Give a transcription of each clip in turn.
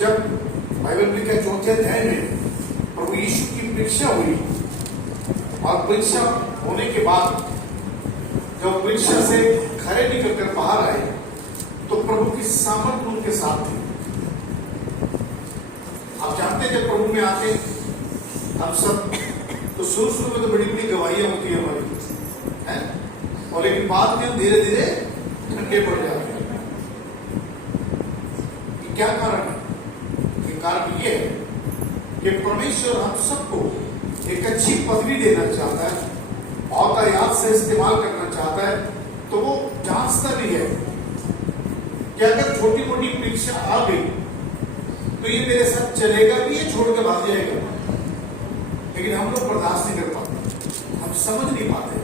जब बाइबल के चौथे अध्याय में प्रभु यीशु की परीक्षा हुई और परीक्षा होने के बाद जब परीक्षा से खरे निकलकर बाहर आए तो प्रभु की सामर्थ उनके साथ थी। आप जानते हैं जब प्रभु में आते हम सब तो शुरू में तो बड़ी बड़ी गवाहियां होती है हमारी, है? और लेकिन बाद में हम धीरे धीरे ठंडे पड़ जाते हैं। क्या कारण है? कारण ये है कि परमेश्वर हम सबको एक अच्छी पदवी देना चाहता है, औकात से इस्तेमाल करना चाहता है। तो वो जांचता भी है कि अगर छोटी मोटी परीक्षा आ गई तो ये मेरे साथ चलेगा भी, ये छोड़ के भाग जाएगा। लेकिन हम लोग बर्दाश्त नहीं कर पाते, हम समझ नहीं पाते।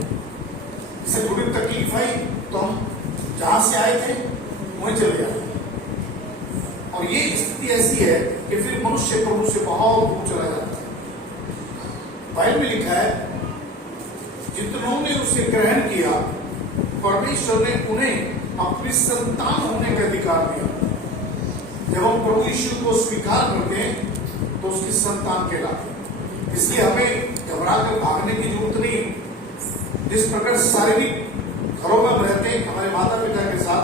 इससे थोड़ी तकलीफ आई तो हम जहां से आए थे वहीं चले जाते। और ये स्थिति ऐसी है कि फिर मनुष्य प्रभु से बहुत दूर चला जाता है। बाइबल में लिखा है जितनों ने उसे ग्रहण किया परमेश्वर ने उन्हें अपनी संतान होने का अधिकार दिया। जब हम प्रभु यीशु को स्वीकार करते हैं तो उसकी संतान कहलाते हैं। इसलिए हमें घबरा कर भागने की जरूरत नहीं। जिस प्रकार शारीरिक घरों में हम रहते हैं हमारे माता पिता के साथ,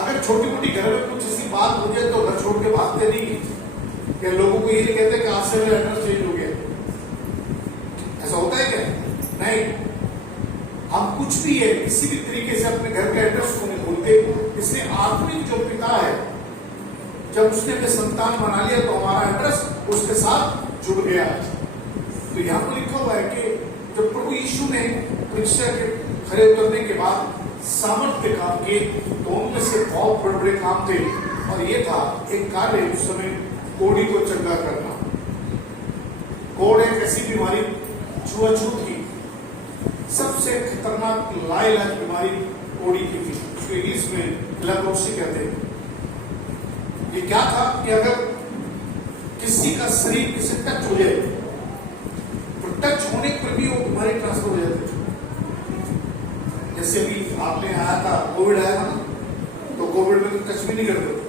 अगर छोटी मोटी घर में कुछ ऐसी बात हो जाए तो घर छोड़ के भागते नहीं। क्या लोगों को ये कहते हैं कि आज से मेरा एड्रेस चेंज हो गया? ऐसा होता है क्या? नहीं। हम कुछ भी है किसी भी तरीके से अपने घर का एड्रेस को नहीं भूलते। इसलिए आत्मिक जो पिता है जब उसने अपने संतान बना लिया तो हमारा एड्रेस उसके साथ जुड़ गया। तो यहाँ पर लिखा हुआ है कि जब प्रभु यीशु ने परीक्षा के खरे उतरने के बाद सामर्थ्य काम किए तो उनमें से बहुत बड़े बड़े काम थे। और ये था एक कार्य उस समय कोढ़ी को चंगा करना। कोढ़ एक ऐसी बीमारी छुआछूत की सबसे खतरनाक लाइलाज बीमारी कोढ़ी की थी। उसको इंग्लिश में लेप्रोसी कहते हैं। ये क्या था कि अगर किसी का शरीर किसी टच हो जाए तो टच होने पर भी वो बीमारी ट्रांसफर हो जाती है। जैसे अभी आपने आया था, कोविड आया था ना, तो कोविड में तो टच भी नहीं करते।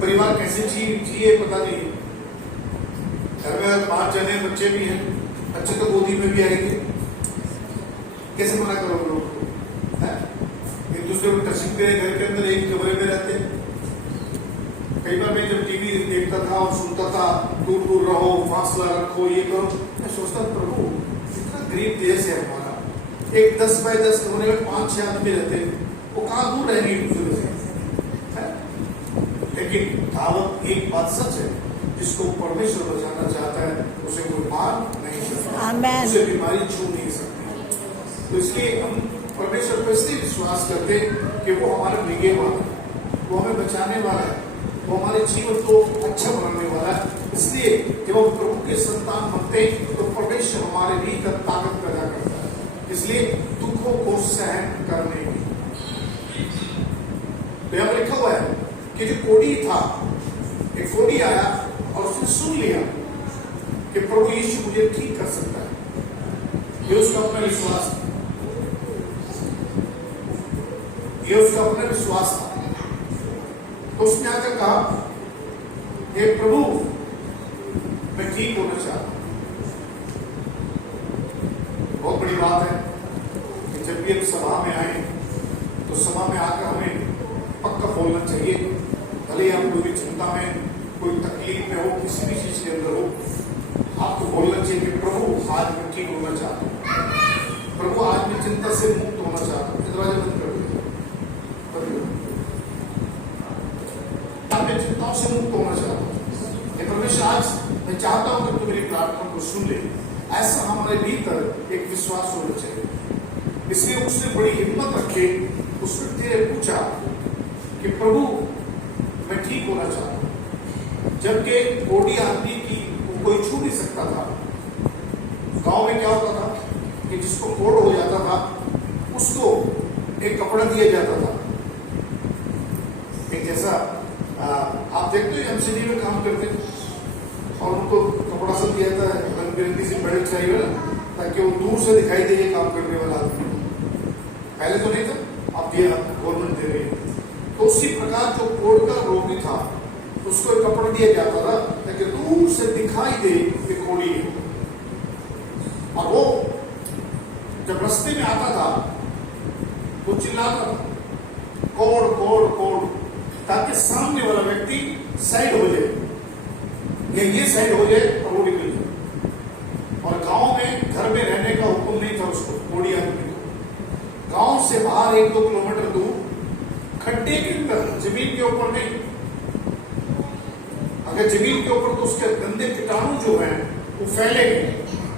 परिवार कैसे जिए पता नहीं। घर में 5 जने बच्चे भी हैं, बच्चे तो गोदी में भी आएंगे, कैसे मना करो लोग? एक दूसरे को टचिंग पे घर के अंदर एक कमरे में रहते हैं। कई बार मैं जब टीवी देखता था और सुनता था दूर दूर रहो, फासला रखो, ये करो, मैं सोचता प्रभु इतना गरीब देश है हमारा, एक 10 बाय 10 कमरे में 5-6 आदमी रहते हैं, वो कहाँ दूर रहेंगे एक दूसरे से? लेकिन दावत एक बात सच है, जिसको परमेश्वर बचाना चाहता है उसे कोई मार नहीं सकता, उसे बीमारी छू नहीं सकती। तो इसलिए हम परमेश्वर पर इसलिए विश्वास करते कि वो हमारे निगे वाला है, वो हमें बचाने वाला है, वो हमारे जीवन को अच्छा बनाने वाला है। इसलिए जब हम प्रभु के संतान बनते हैं तो परमेश्वर हमारे भीतर ताकत पैदा करता है, इसलिए दुखों को सहन करने की। तो यहाँ लिखा हुआ है कि जो कोढ़ी था, एक कोढ़ी आया और उसने सुन लिया कि प्रभु यीशु मुझे ठीक कर सकता है। ये उसका अपना विश्वास था, ये उसका अपना विश्वास था। तो उसने आकर कहा हे प्रभु मैं ठीक होना चाहता हूं। बहुत बड़ी बात है कि जब भी हम सभा में आए तो सभा में आकर हमें पक्का बोलना चाहिए। भले हम कोई चिंता में, कोई तकलीफ में हो, किसी भी चीज के अंदर हो, आपको बोलना चाहिए कि प्रभु आज मैं ठीक होना चाहता हूँ, प्रभु आज मैं चिंता से मुक्त होना चाहता हूँ। दरवाजा बंद कर दो, मैं चिंताओं से मुक्त होना चाहता हूँ। परमेश्वर आज मैं चाहता हूँ कि तू मेरी प्रार्थना को सुन ले। ऐसा हमारे भीतर एक विश्वास होना चाहिए। इसलिए उसने बड़ी हिम्मत रखे, उस व्यक्ति ने पूछा कि प्रभु मैं ठीक होना चाहता हूँ। जबकि कोढ़ी आदमी की कोई छू नहीं सकता था। गांव में क्या होता था कि जिसको कोढ़ हो जाता था उसको एक कपड़ा दिया जाता था। एक जैसा आप देखते हो एमसीडी में काम करते और उनको कपड़ा सब दिया था, रंग बिरंगी सी बेल्ट चाहिए ना, ताकि वो दूर से दिखाई दे काम करने वाला आदमी। पहले तो नहीं था, अब दिया, गवर्नमेंट दे रही है। तो उसी प्रकार जो कोढ़ का रोगी था उसको एक कपड़ा दिया जाता था ताकि दूर से दिखाई दे कि कोड़ी है। और वो जब रास्ते में आता था वो चिल्लाता था कोड़ कोड़ कोड़, ताकि सामने वाला व्यक्ति साइड हो जाए या ये साइड हो जाए और वो निकल जाए। और गांव में घर में रहने का हुक्म नहीं था उसको, कोड़ी आदमी को। गांव से बाहर 1-2 किलोमीटर दूर खड्डे के अंदर, जमीन के ऊपर नहीं। अगर जमीन के ऊपर तो उसके गंदे कीटाणु जो है वो फैलेंगे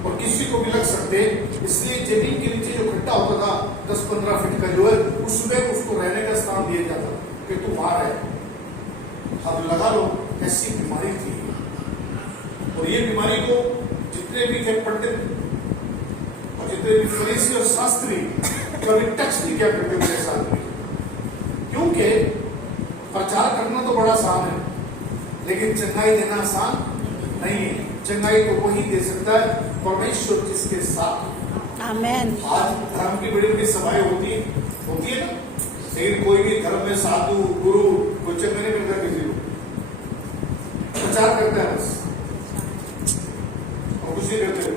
और किसी को भी लग सकते। इसलिए जमीन के नीचे जो खड्डा होता था 10-15 फीट का जो है, उसमें उसको रहने का स्थान दिया जाता कि तू बाहर है। अब लगा लो ऐसी बीमारी थी, और ये बीमारी को जितने भी थे पंडित और जितने भी फरीसी और शास्त्री कभी टच नहीं किया करते मेरे साथ में, क्योंकि प्रचार करना तो बड़ा आसान है लेकिन चंगाई देना आसान नहीं है। चंगाई तो वही दे सकता है परमेश्वर जिसके साथ। आमेन। आज धर्म की बड़ी बड़ी सभाएं होती है ना, लेकिन कोई भी धर्म में साधु गुरु कोई चंगा नहीं मिलता, किसी को प्रचार करता है बस और कुछ नहीं करते हो।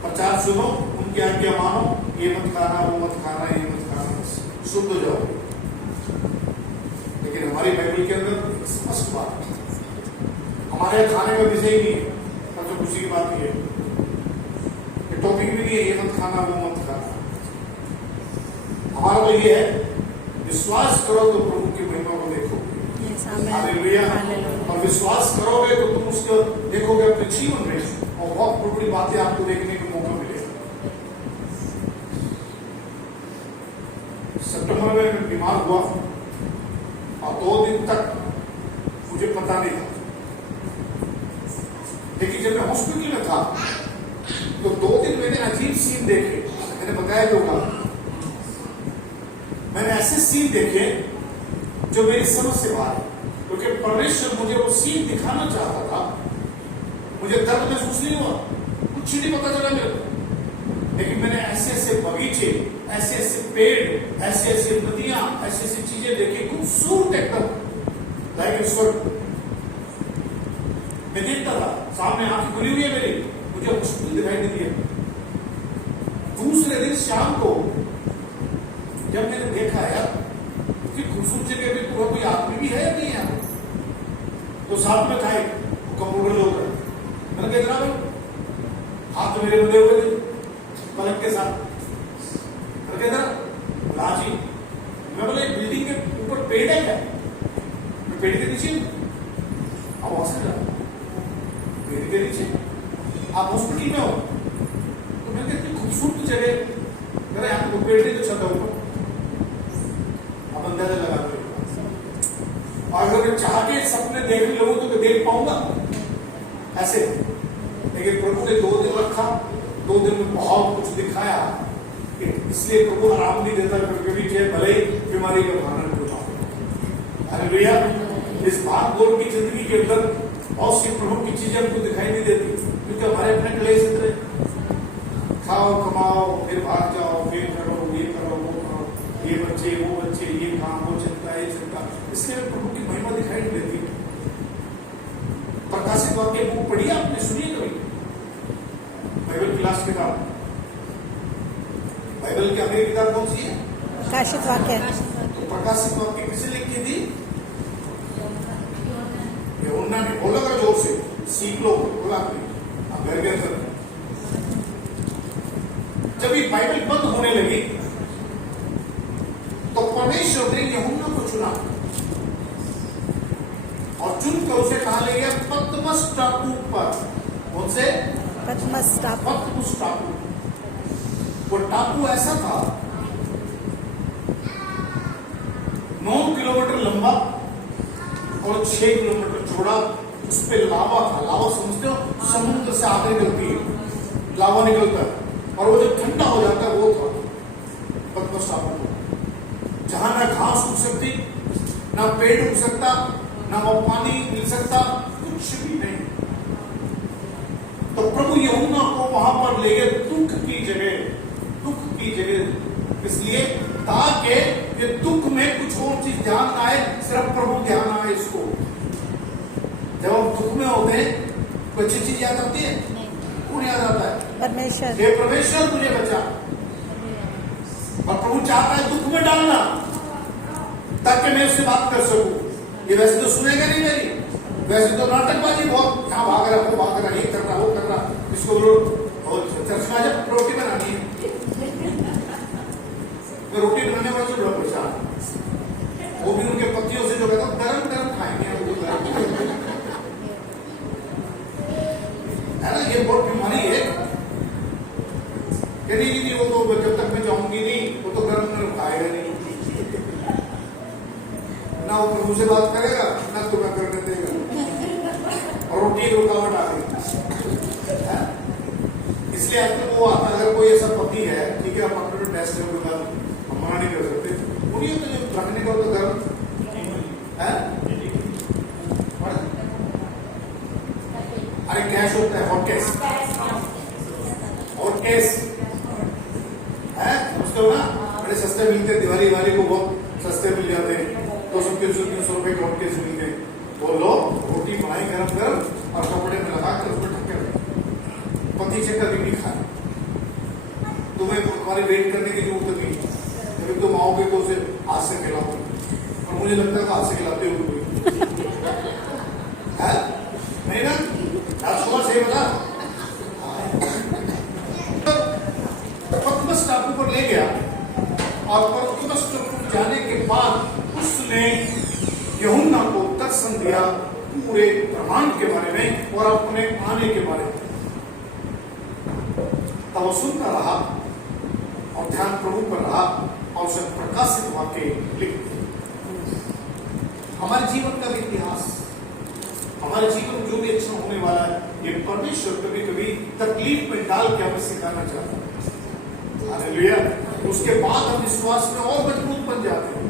प्रचार सुनो, उनकी आज्ञा मानो, ये मत खाना वो मत खाना ये मत खाना, बस शुद्ध हो जाओ। लेकिन हमारी बाइबल के अंदर स्पष्ट बात है, हमारे खाने का विषय ही नहीं है। सबसे खुशी की बात ये टॉपिक भी नहीं है ये मत खाना वो मत खाना। हमारा तो ये है विश्वास करो तो प्रभु की महिमा को देखो। हालेलुया। और विश्वास करोगे तो तुम उसको देखोगे अपने जीवन में, और बहुत बड़ी बड़ी बातें आपको देखने का मौका मिलेगा। सितंबर में मैं बीमार हुआ और 2 दिन तक मुझे पता नहीं था, लेकिन जब मैं हॉस्पिटल में था तो 2 दिन मैंने अजीब सीन देखे। मैंने बताया जो कहा, मैंने ऐसे सीन देखे जो मेरी समझ से बाहर है, क्योंकि परमेश्वर मुझे वो सीन दिखाना चाहता था। मुझे दर्द महसूस नहीं हुआ, कुछ नहीं पता चला मेरे को, लेकिन मैंने ऐसे ऐसे बगीचे, ऐसे ऐसे पेड़, ऐसे ऐसे नदियां, ऐसी ऐसी चीजें देखी, खूबसूरत एकदम लाइक स्वर्ग। मैं देखता था, सामने आंखें खुली हुई है मेरी, मुझे हॉस्पिटल दिखाई नहीं दिया। दूसरे दिन शाम को जब मैंने देखा यार कि खूबसूरत जगह पे पूरा कोई आदमी भी है या नहीं है, तो साथ में था एक कंप्यूटर लोग। मैंने कहा इतना भाई हाथ तो मेरे बंधे हुए थे पलक के साथ। मैंने कहा राजी, मैं बोला बिल्डिंग के ऊपर पेड़ है क्या? मैं पेड़ के नीचे अब वहां से पेड़ के नीचे आप हॉस्पिटल में हो, तो मैंने कहा इतनी खूबसूरत जगह, मेरा यहाँ तो पेड़ नहीं तो छत है ऊपर। अब अंदाजा लगा दो, और अगर मैं चाह के सपने देख लूं तो मैं देख पाऊंगा ऐसे। लेकिन प्रभु ने 2 दिन रखा, 2 दिन में बहुत कुछ दिखाया। इसलिए प्रभु आराम नहीं देता, कभी चाहे भले ही बीमारी का भारण होता। अरे भैया इस भाग दौड़ की जिंदगी के अंदर बहुत सी प्रभु की चीजें हमको दिखाई नहीं देती, क्योंकि हमारे अपने क्लेश इतने, खाओ कमाओ फिर भाग जाओ, फिर करो ये करो वो करो, ये बच्चे वो बच्चे, ये काम वो चिंता ये चिंता, इसलिए प्रभु की महिमा दिखाई नहीं देती। प्रकाशित वाक्य बुक पढ़ी आपने, सुनिए कभी बाइबल की लास्ट किताब, बाइबल की आखिरी किताब कौन सी है? प्रकाशित वाक्य। तो प्रकाशित वाक्य किसे लिखी थी? यूहन्ना ने। बोला कर जोर से, सीख लो, बोला आप घर के अंदर। जब ये बाइबल बंद होने लगी तो परमेश्वर ने यूहन्ना को चुना और चुनकर उसे कहा ले गया पतमस टापू पर। उनसे पतमस टापू। पतमस टापू, वो टापू ऐसा था 9 किलोमीटर लंबा और 6 किलोमीटर चौड़ा। उस पे लावा था। लावा समझते हो, समुद्र से आग निकलती है, लावा निकलता है, और वो जब ठंडा हो जाता है वो था पतमस टापू। जहां ना घास उग सकती, ना पेड़ उग सकता, ना वो पानी मिल सकता, कुछ भी नहीं। तो प्रभु यूहन्ना को वहां पर ले गए दुख की जगह, इसलिए ताकि ये दुख में कुछ और चीज ध्यान आए, सिर्फ प्रभु ध्यान आए इसको। हैं? कोई अच्छी चीज याद आती है? कौन याद आता है? परमेश्वर। हे परमेश्वर मुझे बचा। और प्रभु चाहता है दुख में डालना ताकि मैं उससे बात कर सकूं। ये वैसे तो सुनेगा नहीं मेरी, वैसे तो नाटकबाजी बहुत, यहाँ भाग रहा, वो भाग रहा, ये कर रहा, वो कर रहा, इसको बोलो। और चर्च में जब रोटी बनानी है, मैं रोटी बनाने वाले से बड़ा परेशान, वो भी उनके पतियों से जो कहता हूँ गरम गरम खाएंगे, है ना। ये बहुत बीमारी है। नहीं, वो तो जब तक मैं जाऊंगी नहीं, वो तो गरम गरम खाएगा नहीं, ना वो प्रभु से बात करेगा, ना तुम्हें करने देगा, और रोटी रुकावट आ गई। इसलिए आजकल वो आता, अगर कोई ऐसा पति है, ठीक है, आप अपने टेस्ट में हम मना नहीं कर सकते, उन्हीं तो जो रखने का तो गर्म है। अरे कैश होता है, हॉट कैश, हॉट कैश है, समझते हो ना? बड़े सस्ते मिलते हैं, दिवाली को बहुत सस्ते मिल जाते हैं, 200-300 रुपए के हॉट कैश मिलते हैं। वो लो, रोटी बनाई गरम गरम और कपड़े में लगा कर उसको ढक कर पति से कभी भी खाए, तुम्हें तुम्हारी वेट करने की जरूरत नहीं। जब तुम आओगे तो उसे हाथ से खिलाओ, और मुझे लगता है हाथ से खिलाते हो कोई है नहीं ना? सुबह सही बता। पतमस टापू पर ले गया, और पतमस टापू जाने के बाद उसने यूहन्ना को दर्शन दिया पूरे ब्रह्मांड के बारे में और अपने आने के बारे में। तब वो सुनता रहा और ध्यान प्रभु पर रहा, और उसे प्रकाशित वाक्य लिख दिए। हमारे जीवन का भी इतिहास, हमारे जीवन जो भी अच्छा होने वाला है, ये परमेश्वर कभी कभी तकलीफ में डाल के हमें सिखाना चाहता है। हालेलुया। उसके बाद हम विश्वास में और मजबूत बन जाते हैं।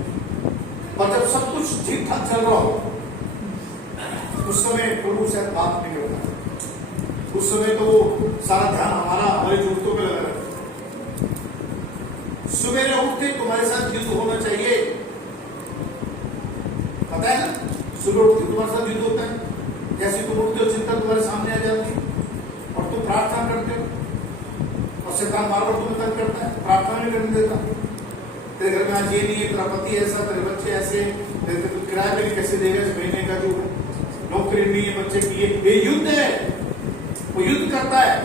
और जब सब कुछ ठीक ठाक चल रहा हो, उस समय प्रभु से बात नहीं करता, उस समय तो सारा ध्यान हमारी जरूरतों पे लगा रहता है। सवेरे उठते तुम्हारे साथ युद्ध होना चाहिए, पता है ना? सुबह उठते तुम्हारे साथ युद्ध होता है। जैसे तुम उठते हो, चिंता तुम्हारे सामने आ जाती है और तुम प्रार्थना करते हो, और शैतान बार-बार तुम्हें तंग करता है, प्रार्थना नहीं करने देता। तेरे घर में आज ये नहीं है, तेरा पति ऐसा, तेरे बच्चे ऐसे, तेरे तो किराए पे कैसे देगा इस महीने का, जो नौकरी नहीं है बच्चे की, ये युद्ध है, वो युद्ध करता है।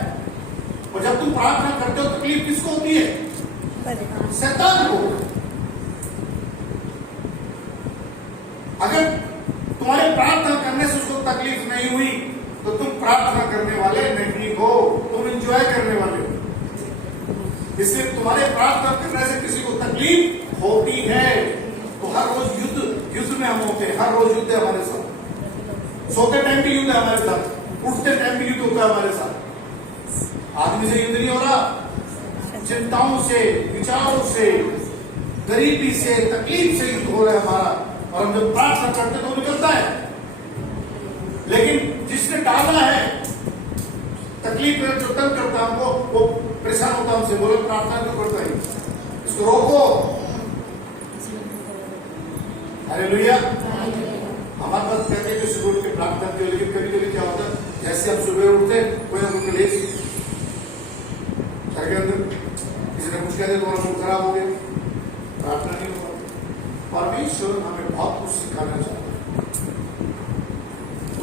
और जब तुम प्रार्थना करते हो, तकलीफ किसको होती है? शैतान को। अगर तुम्हारे प्रार्थना करने से उसको तकलीफ नहीं हुई, तो तुम प्रार्थना करने वाले नहीं हो, तुम एंजॉय करने वाले हो। इसलिए तुम्हारे प्रार्थना करने से किसी को तकलीफ होती है, तो हर रोज युद्ध में हम होते हैं, हर रोज युद्ध है हमारे साथ। सोते टाइम भी युद्ध है हमारे साथ, उठते टाइम भी युद्ध होता है हमारे साथ। आदमी से युद्ध नहीं हो रहा, चिंताओं से, विचारों से, गरीबी से, तकलीफ से युद्ध हो रहा है हमारा। और हम जब प्रार्थना करते तो निकलता है। लेकिन जिसने डाला है तकलीफ में, जो तंग करता है हमको, वो परेशान होता है हमसे, बोले प्रार्थना क्यों करता है, इसको रोको। हालेलुया। हमारे पास कहते हैं कि सुबह उठ के प्रार्थना करते, लेकिन कभी कभी क्या होता है, जैसे हम सुबह उठते कोई हमको कलेश घर के अंदर, किसी ने कुछ कह दिया, तुम्हारा मूड खराब हो गया, प्रार्थना नहीं होगा। परमेश्वर हमें बहुत कुछ सिखाना चाहता है।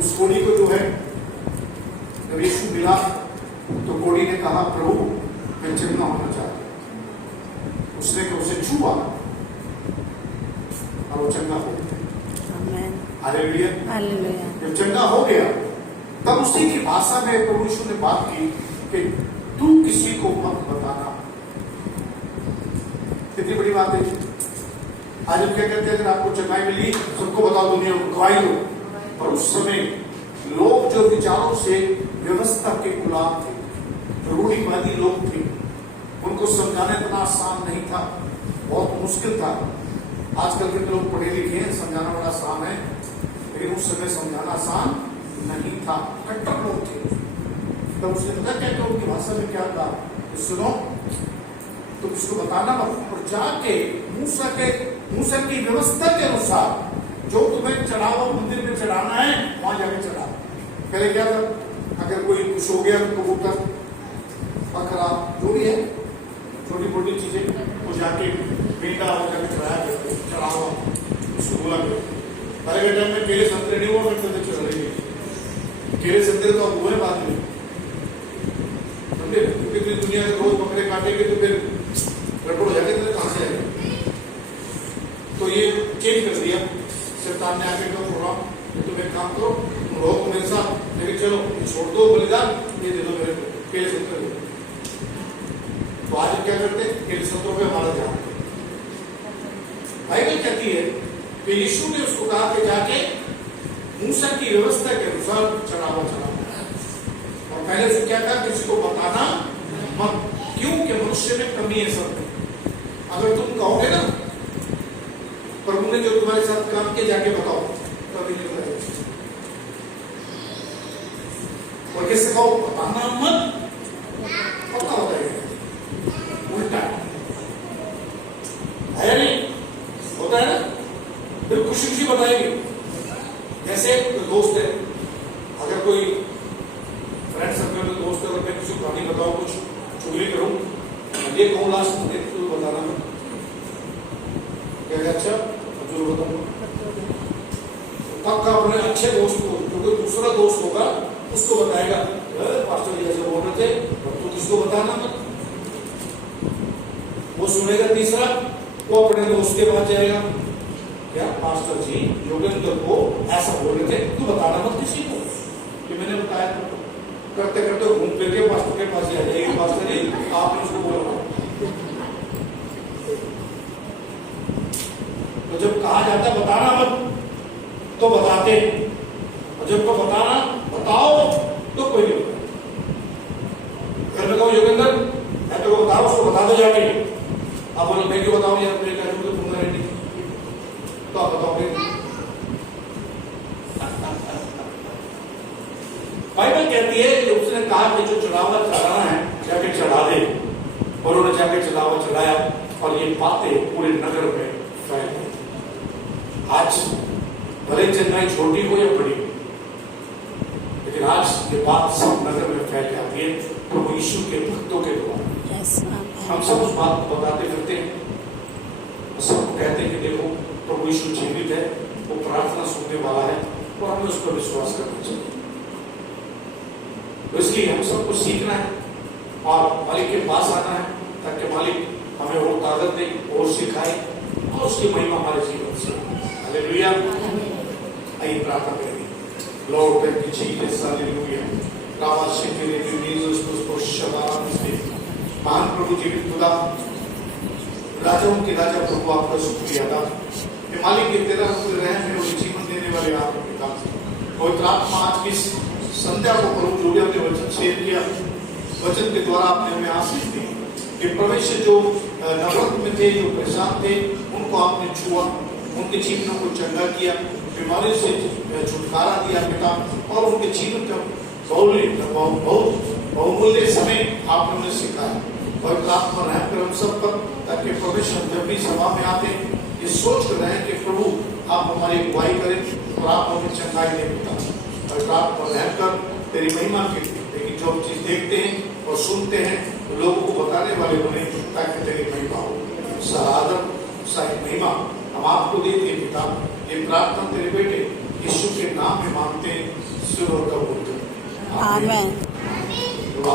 उस कोड़ी को जो है, जब यीशु मिला तो कोड़ी ने कहा, प्रभु मैं चंगा होना चाहता हूं। उसने उसे छुआ और वो चंगा हो गया। हालेलुया। जब चंगा हो गया, तब उसी की भाषा में प्रभु यीशु ने बात की कि तू किसी को मत बताना। कितनी बड़ी बात है। आज हम क्या कहते हैं, अगर आपको चंगाई मिली, सबको बताओ, दुनिया को गवाही दो। और उस समय लोग जो विचारों से व्यवस्था के गुलाम थे, रूढ़िवादी लोग थे, उनको समझाना इतना आसान नहीं था, बहुत मुश्किल था। आजकल के लोग पढ़े लिखे हैं, समझाना बड़ा आसान है, लेकिन उस समय समझाना आसान नहीं था। कट्टर लोग थे। तो उसने पता क्या कि उनकी भाषा में क्या कहा, सुनो तुम इसको बताना मत, और जाके मूसा की व्यवस्था के अनुसार जो तुम्हें चढ़ावा मंदिर में चढ़ाना है, वहां जाके चढ़ा। पहले क्या था, अगर कोई कुछ हो गया तो कबूतर, बकरा, जो भी है छोटी मोटी चीजें, वो जाके बेटा हो जाके चढ़ा हुआ उसको बोला गया। पहले के टाइम में केले संतरे नहीं हुआ करते थे, चढ़ रही केले संतरे तो अब हुए बाद में, समझे? क्योंकि दुनिया के रोज बकरे काटेंगे तो फिर गड़बड़ हो जाएगा, तो कहां से आएगा? तो ये चेंज कर दिया शैतान ने आके का प्रोग्राम, तुम एक काम करो, तुम लोग मेरे साथ लेकिन चलो छोड़ दो बलिदान, ये दे दो मेरे को केले संतरे। तो आज क्या करते हैं, केले संतरों पे हमारा ध्यान। बाइबल कहती है कि यीशु ने उसको कहा कि जाके मूसा की व्यवस्था के अनुसार चढ़ावा चढ़ाओ, और पहले से क्या था, किसी को बताना मत, क्योंकि मनुष्य में कमी है सब। अगर तुम कहोगे ना प्रभु ने जो तुम्हारे साथ काम किया जाके बताओ, कभी नहीं बताएगा। और किससे कहो बताना मत, पता होता है उल्टा है, नहीं होता है ना, फिर खुशी खुशी बताएंगे। जैसे दोस्त है, अगर कोई फ्रेंड सर्कल में दोस्त है, अगर मैं किसी को कहानी बताऊं, कुछ चुगली करूं, ये कहूं लास्ट में तो बताना क्या, अच्छा जो बताऊंगा पक्का अपने अच्छे दोस्त को, जो कोई दूसरा दोस्त होगा उसको बताएगा, पास्टर जी जैसे बोल रहे थे, तो किसको बताना मत। वो सुनेगा तीसरा, वो अपने दोस्त के पास जाएगा, क्या पास्टर जी योगेंद्र को ऐसा बोल रहे थे, तू बताना मत किसी को कि मैंने बताया। करते करते घूम फिर के पास्टर के पास जाएगा, पास्टर जी आपने उसको बोला। तो जब कहा जाता है बताना मत, तो बताते, और जब को बताना बताओ तो कोई नहीं बताता। घर में कहो योगेंद्र मैं तो बताओ, उसको बता दो जाके। आप बोलो मैं क्यों बताऊं यार, मेरे कहने तो तुम रेडी, तो आप बताओगे। बाइबल कहती है कि उसने कहा कि जो चढ़ावा चढ़ाना है जाके चढ़ा दे, और उन्होंने जाके चढ़ावा चढ़ाया, और ये बातें पूरे नगर में फैल गई। आज भले चेन्नई छोटी हो या बड़ी, लेकिन आज ये बात सब नगर में फैल जाती है प्रभु यीशु के भक्तों के द्वारा। हम सब उस बात को बताते फिरते हैं, सबको कहते हैं कि देखो प्रभु यीशु जीवित है, वो प्रार्थना सुनने वाला है, और हमें उस पर विश्वास करना चाहिए। तो इसलिए हम सबको सीखना है और मालिक के पास आना है, ताकि मालिक हमें वो ताकत दे और सिखाए, और उसकी महिमा हमारे जीवन से। हालेलुया। आइए प्रार्थना करेंगे। Lord, thank you, Jesus, hallelujah. महान प्रभु जीवित खुदा, राजाओं के राजा प्रभु आपका शुक्रिया था। मालिक ये तेरा रहम है और जीवन देने वाले आप पिता। पवित्र आत्मा आज की संध्या को प्रभु जो भी आपने वचन शेयर किया, वचन के द्वारा आपने हमें आशीष दी कि प्रवेश जो नवरत में थे, जो परेशान थे, उनको आपने छुआ, उनके जीवनों को चंगा किया, बीमारी से छुटकारा दिया पिता, और उनके जीवन का बहुत बहुमूल्य समय आपने उन्हें सिखाया। और आत्मा रहम कर हम सब पर, ताकि परमेश्वर जब भी सभा में आते ये सोच कर रहे हैं कि प्रभु आप हमारी अगुवाई करें और आप हमें चंगाई दें पिता। और आत्मा रहम कर तेरी महिमा के लिए, लेकिन जो हम चीज देखते हैं और सुनते हैं तो लोगों को बताने वाले बने, ताकि तेरी महिमा हो। सरादर सारी महिमा हम आपको देते हैं पिता। ये प्रार्थना तेरे बेटे यीशु के नाम में मांगते हैं, सुर और कबूल कर। आमीन।